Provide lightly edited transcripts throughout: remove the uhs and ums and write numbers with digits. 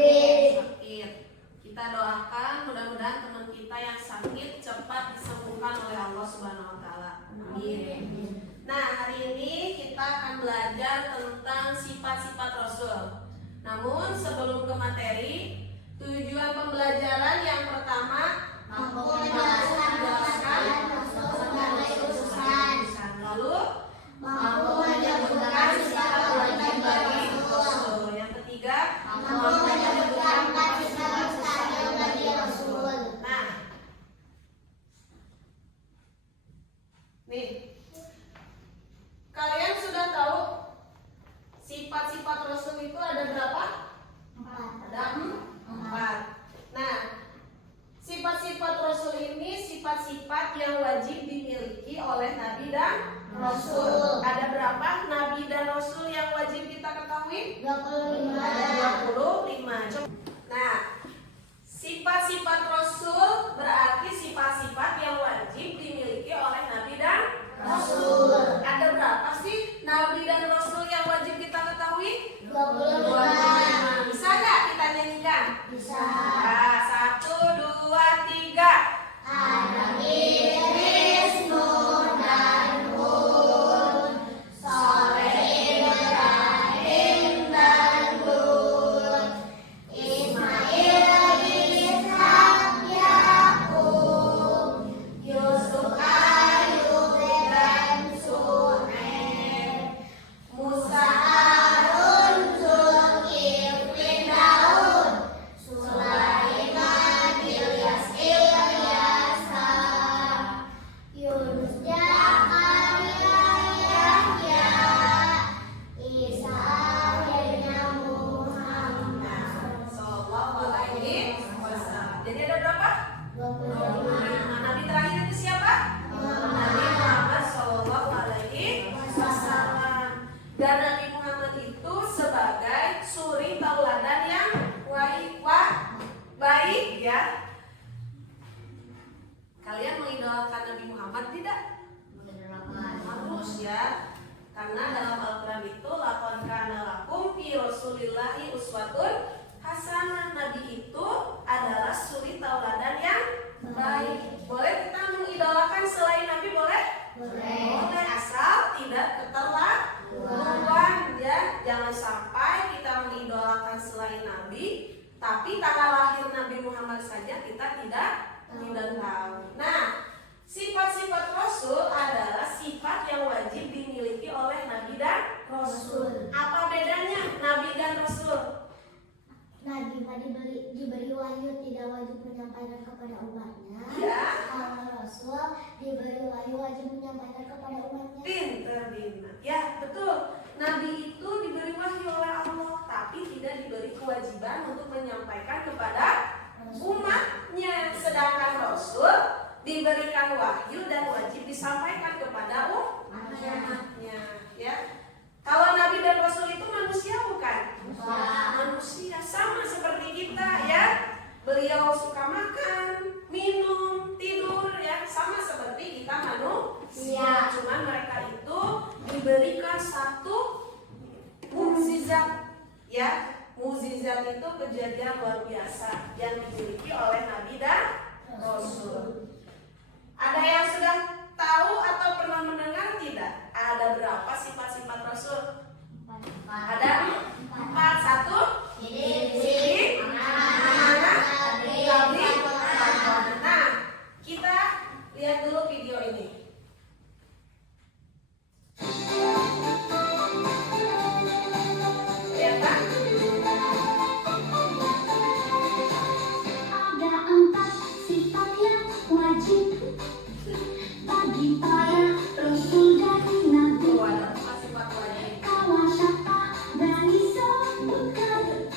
sakit. Kita doakan mudah-mudahan teman kita yang sakit cepat disembuhkan oleh Allah Subhanahu wa taala. Amin. Nah, hari ini kita akan belajar tentang sifat-sifat Rasul. Namun sebelum ke materi, tujuan pembelajaran yang pertama menjelaskan Rasul sebagai utusan. Lalu menyebutkan sifat wajib bagi Rasul. Yang ketiga, menyebutkan sifat mustahil bagi Rasul. Nah, nih, kalian sudah tahu sifat-sifat Rasul itu ada berapa? 4. Ada 4. Nah, sifat-sifat Rasul ini sifat-sifat yang wajib dimiliki oleh Nabi dan Rasul. Ada berapa Nabi dan Rasul yang wajib kita ketahui? 25. Ada 25. Nah, sifat-sifat Rasul berarti sifat-sifat yang wajib dimiliki oleh Nabi dan Rasul. Ada berapa sih Nabi dan Rasul yang wajib kita ketahui? 25. Bisa gak kita nyanyikan? Bisa. Nah, 1, 2, 3. Adam, Idris, Nuh, dan Hud. Soleh, Ibrahim, dan Lut. Ismail, Ishak, Yakub. Yusuf, Ayub, dan Su'aib. Musa, Harun, Zulkifli, Daud. Sulaiman, Ilyas, Ilyasa. Yunus, Zakaria, Yahya. Isa, akhirnya Muhammad sallallahu alaihi wasallam. Jadi ada berapa? 25. Nabi terakhir itu siapa? Nabi Muhammad sallallahu alaihi wasallam. Dan Nabi Muhammad itu sebagai suri tauladan yang baik ya. Kalian mengidolakan Nabi Muhammad tidak? Harus ya. Karena dalam Al-Quran itu laqad kana lakum fi Rasulillahi uswatun hasanah. Nabi itu adalah suri tauladan yang baik. Boleh kita mengidolakan selain Nabi boleh? Boleh, asal tidak keterlaluan ya. Jangan sampai kita mengidolakan selain Nabi, tapi tanggal lahir Nabi Muhammad saja kita tidak tahu. Nah, sifat-sifat Rasul adalah sifat yang wajib dimiliki oleh Nabi dan Rasul. Apa bedanya Nabi dan Rasul? Nabi diberi wahyu tidak wajib menyampaikan kepada umatnya. Ya. Kalau Rasul diberi wahyu wajib menyampaikan kepada umatnya. Pinter Dina. Ya, betul. Nabi itu diberi wahyu oleh Allah, tapi tidak diberi kewajiban untuk menyampaikan kepada umatnya. Sedangkan Rasul diberikan wahyu dan wajib disampaikan kepada umatnya. Ya. Kalau Nabi dan Rasul itu manusia bukan? Manusia sama seperti kita ya. Beliau suka makan, minum, tidur ya, sama seperti kita manusia. Cuman mereka itu diberikan satu mukjizat ya. Mukjizat itu kejadian luar biasa yang dimiliki oleh Nabi dan Rasul. Ada yang sudah tahu atau pernah mendengar tidak? Ada berapa sifat-sifat Rasul? Ada 4. 1 Jadi amanah, Nabi. Nah, kita lihat dulu video ini. Lihat kan? Ada 4 sifat yang wajib bagi para Rasul dan Nabi. Ada 4 sifat wajib. Kalau siapa berani sebutkan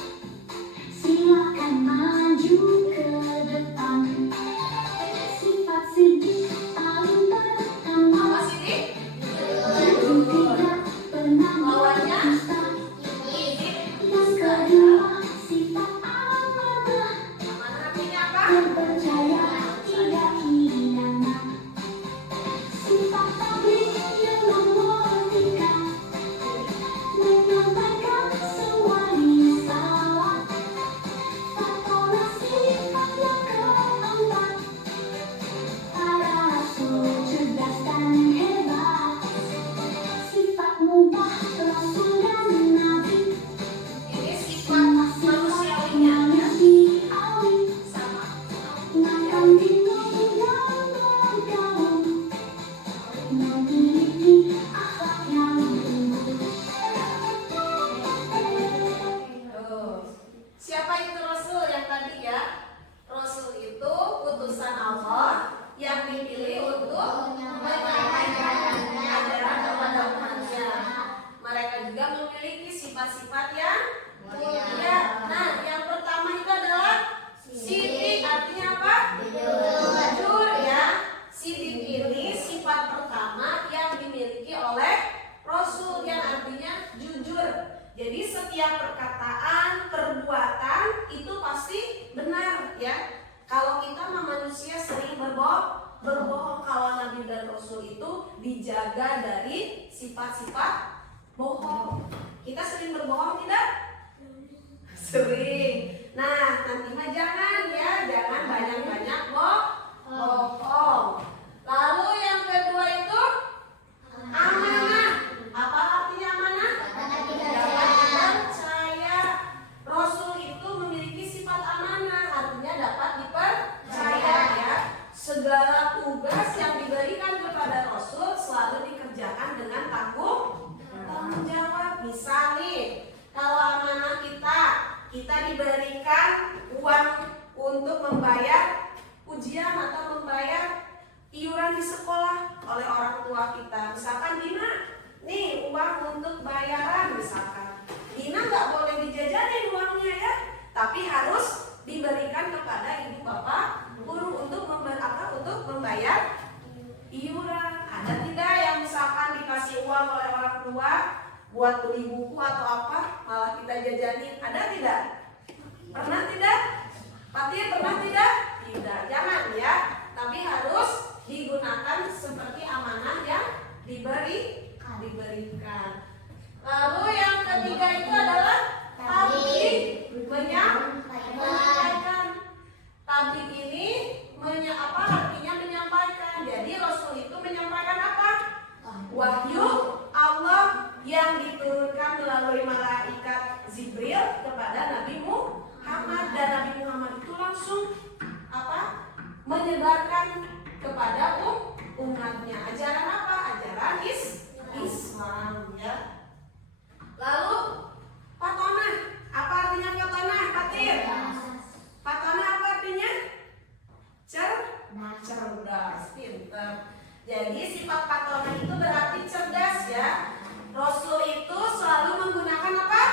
Rasul itu dijaga dari sifat-sifat bohong. Kita sering berbohong tidak? Sering. Nah, nanti mah jangan ya, jangan banyak-banyak bohong. Lalu yang kedua itu amanah. Apa artinya amanah? Dapat dipercaya. Rasul itu memiliki sifat amanah, artinya dapat dipercaya ya. Segala tugas yang diberikan kepada Rasul selalu dikerjakan dengan tanggung jawab. Misal nih, kalau amanah kita diberikan uang untuk membayar ujian atau membayar iuran di sekolah oleh orang tua kita. Misalkan Dina, nih uang untuk bayaran misalkan. Dina nggak boleh dijajanin uangnya ya, tapi harus diberikan kepada ibu bapak guru untuk membayar iuran. Ada tidak yang misalkan dikasih uang oleh orang tua buat beli buku atau apa, malah kita jajanin? Ada tidak? Pernah tidak? Fatir pernah tidak? Tidak, jangan ya. Tapi harus digunakan seperti amanah yang diberikan. Lalu yang ketiga itu adalah tabligh, menyampaikan. Tabligh ini artinya menyampaikan. Jadi Rasul itu menyampaikan apa? Wahyu Allah yang diturunkan melalui malaikat Jibril kepada Nabi Muhammad, dan Nabi Muhammad itu langsung menyebarkan kepada umatnya. Ajaran apa? Ajaran Islam ya. Lalu patonah. Apa artinya patonah? Fatir. Patonah apa artinya? Cerdas, pintar. Jadi sifat patonah itu berarti cerdas ya. Rasul itu selalu menggunakan apa?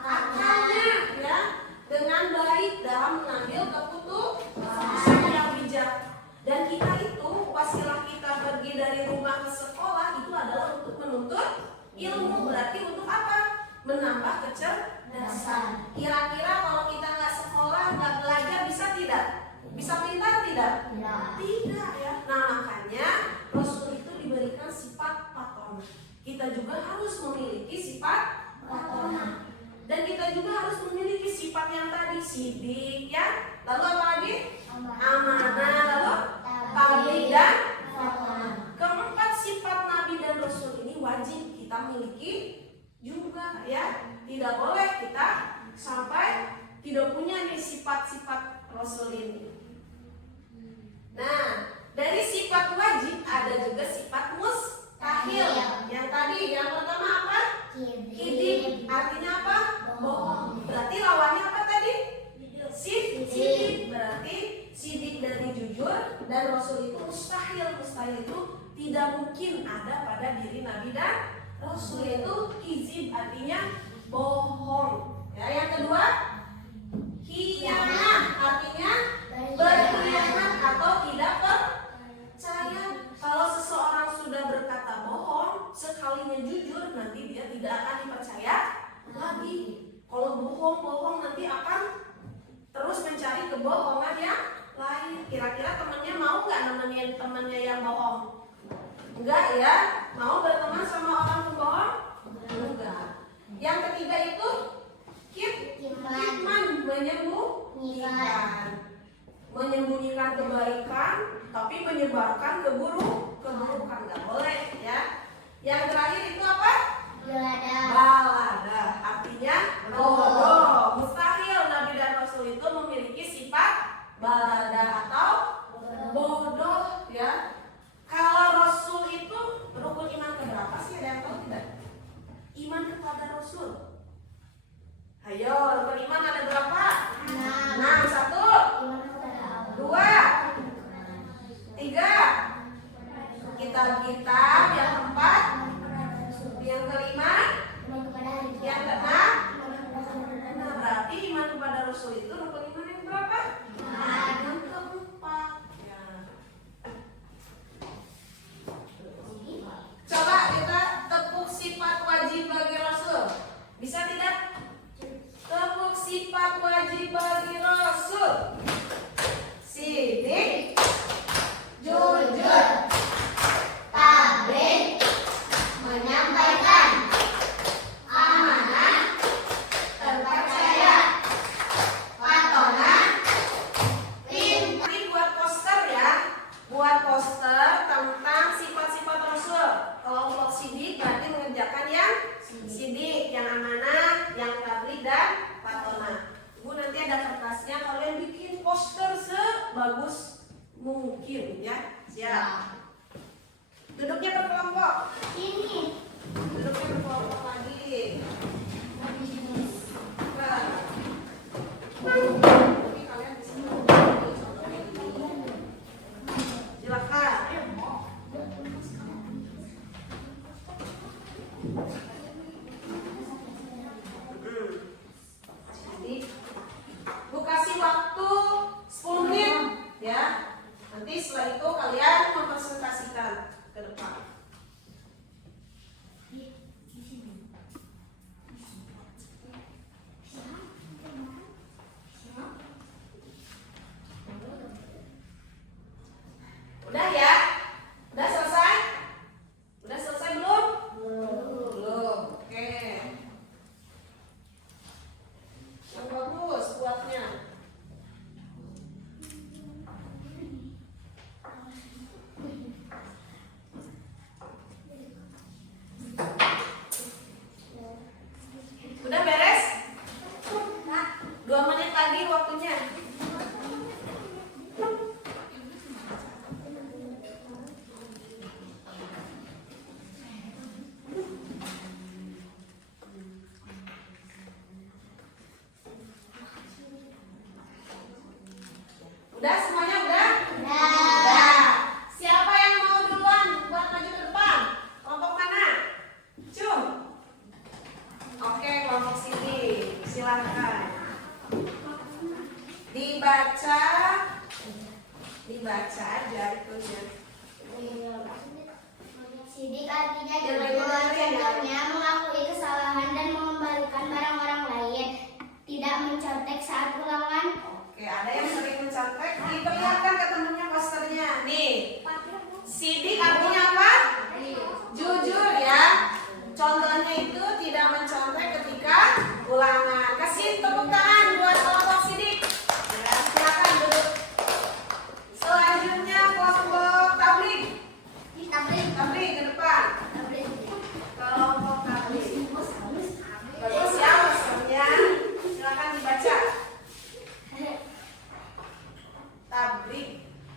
Akalnya ya, dengan baik dalam mengambil keputusan yang bijak. Dan kita itu wasilah kita pergi dari rumah ke sekolah itu adalah untuk menuntut ilmu. Berarti untuk apa? Menambah kecerdasan. Kira-kira kalau kita nggak sekolah, nggak belajar, bisa tidak? Bisa pintar tidak? Tidak ya. Nah makanya Rasul itu diberikan sifat patonah. Kita juga harus memiliki sifat patonah. Dan kita juga harus memiliki sifat yang tadi, sidik ya. Lalu apa lagi? Amanah. Lalu tabligh dan patonah. Keempat sifat Nabi dan Rasul ini wajib kita miliki juga ya. Tidak boleh kita sampai tidak punya nih sifat-sifat Rasul ini. Nah, dari sifat wajib ada juga sifat mustahil. Yang tadi, yang pertama apa? Kidzib. Artinya apa? Bohong. Berarti lawannya apa tadi? Sidik. Berarti sidik dari jujur, dan Rasul itu mustahil. Mustahil itu tidak mungkin ada pada diri Nabi dan Rasul, itu kidzib artinya bohong. Ya, yang kedua, khianah artinya berkhianat atau tidak percaya. Kalau seseorang sudah berkata bohong, sekalinya jujur, nanti dia tidak akan dipercaya lagi. Kalau bohong nanti akan terus mencari kebohongan yang lain. Kira-kira temannya mau nggak nemenin temannya yang bohong? Enggak ya? Mau berteman sama orang pembohong? Enggak. Yang ketiga itu kitman, menyembunyikan kebaikan tapi menyebarkan keburukan, nggak boleh ya. Yang terakhir itu apa? Balada, artinya bodoh. Mustahil Nabi dan Rasul itu memiliki sifat balada atau bodoh ya. Kalau Rasul itu rukun iman keberapa sih? Ada yang tahu tidak? Iman kepada Rasul. Ayo, rukun iman ada berapa? 6. 1, 2, 3. Kitab-kitab. Yang keempat. Yang kelima. Yang keenam. Nah, berarti iman kepada Rasul itu rukun iman yang berapa? Yang keempat. Ya. Coba kita tepuk sifat wajib bagi Rasul. Bisa tidak? Tepuk sifat wajib bagi Rasul. Sidik, jujur, mungkin ya. Siap. Duduknya berkelompok. Ini. Duduknya berkelompok lagi. Nah. Ini kalian di sini. Silakan. Jadi, Bu kasih waktu 10 menit ya. Nanti setelah itu kalian mempresentasikan ke depan. Udah ya? Udah selesai? Udah selesai belum? Belum. Oke. Yang bagus buatnya. Udah beres? 2 menit lagi waktunya. Udah semuanya udah? Udah. Siapa yang mau duluan buat maju ke depan? Kelompok mana? Cum. Oke, kelompok sini. Silakan. Dibaca aja itunya. Sidik artinya dengan contohnya mengakui kesalahan dan mengembalikan barang orang lain, tidak mencontek saat ulangan. Oke, ada yang sering mencontek. Diperlihatkan ke temennya posternya. Nih, sidik artinya apa? Jujur ya. Contohnya itu tidak mencontek ketika ulangan. Kasih tepuk tangan buat kelompok sidik. Ya, silakan duduk. Selanjutnya kelompok tablik. Tablik ke depan. Kelompok tablik. Bagus ya posternya. Silakan dibaca. Tablik.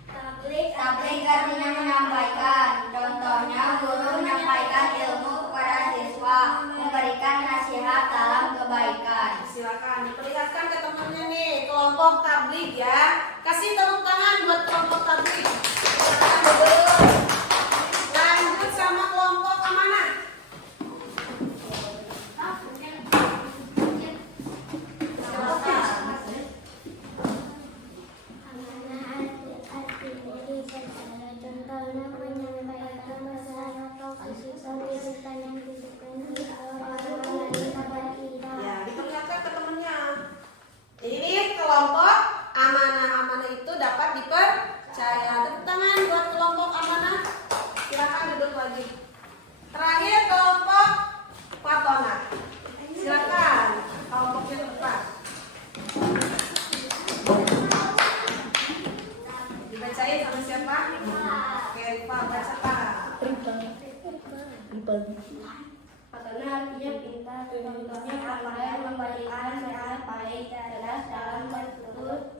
Tablik artinya menyampaikan. Contohnya guru menyampaikan ilmu kepada siswa, memberikan nasihat dalam kebaikan. Silakan diperlihatkan ke temannya nih, kelompok tablik ya. Kasih tepuk tangan buat kelompok tablik. Silakan duduk. Lanjut sama kelompok amanah. Contohnya menyampaikan pesan atau kesulitan yang disebutkan orang lain kepada kita. Ya, diperlihatkan ke temannya. Ini kelompok amanah-amanah itu dapat dipercaya. Tepuk tangan buat kelompok amanah. Silakan duduk lagi. Terakhir kelompok patona. Silakan kelompoknya ke depan. Dibacain sama siapa? Oke, Rifa, baca Pak. Patona artinya pintar, contohnya pandai memberikan sehat, baik, cerdas dalam bertutur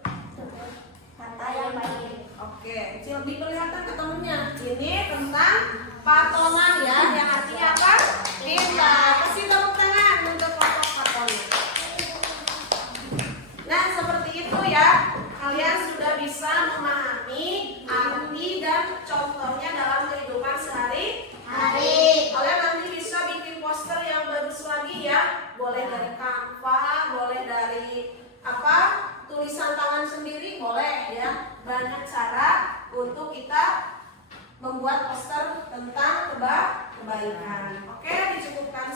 kata yang baik. Oke, kecil diperlihatkan ke temennya. Ini tentang patona ya, yang artinya apa? Pintar. Kasih tepuk tangan untuk kelompok patona. Nah, seperti itu ya. Kalian sudah bisa memahami arti dan contohnya dalam kehidupan sehari-hari. Kalian nanti bisa bikin poster yang bagus lagi ya. Boleh dari Canva, boleh dari apa? Tulisan tangan sendiri boleh ya. Banyak cara untuk kita membuat poster tentang kebaikan. Oke, dicukupkan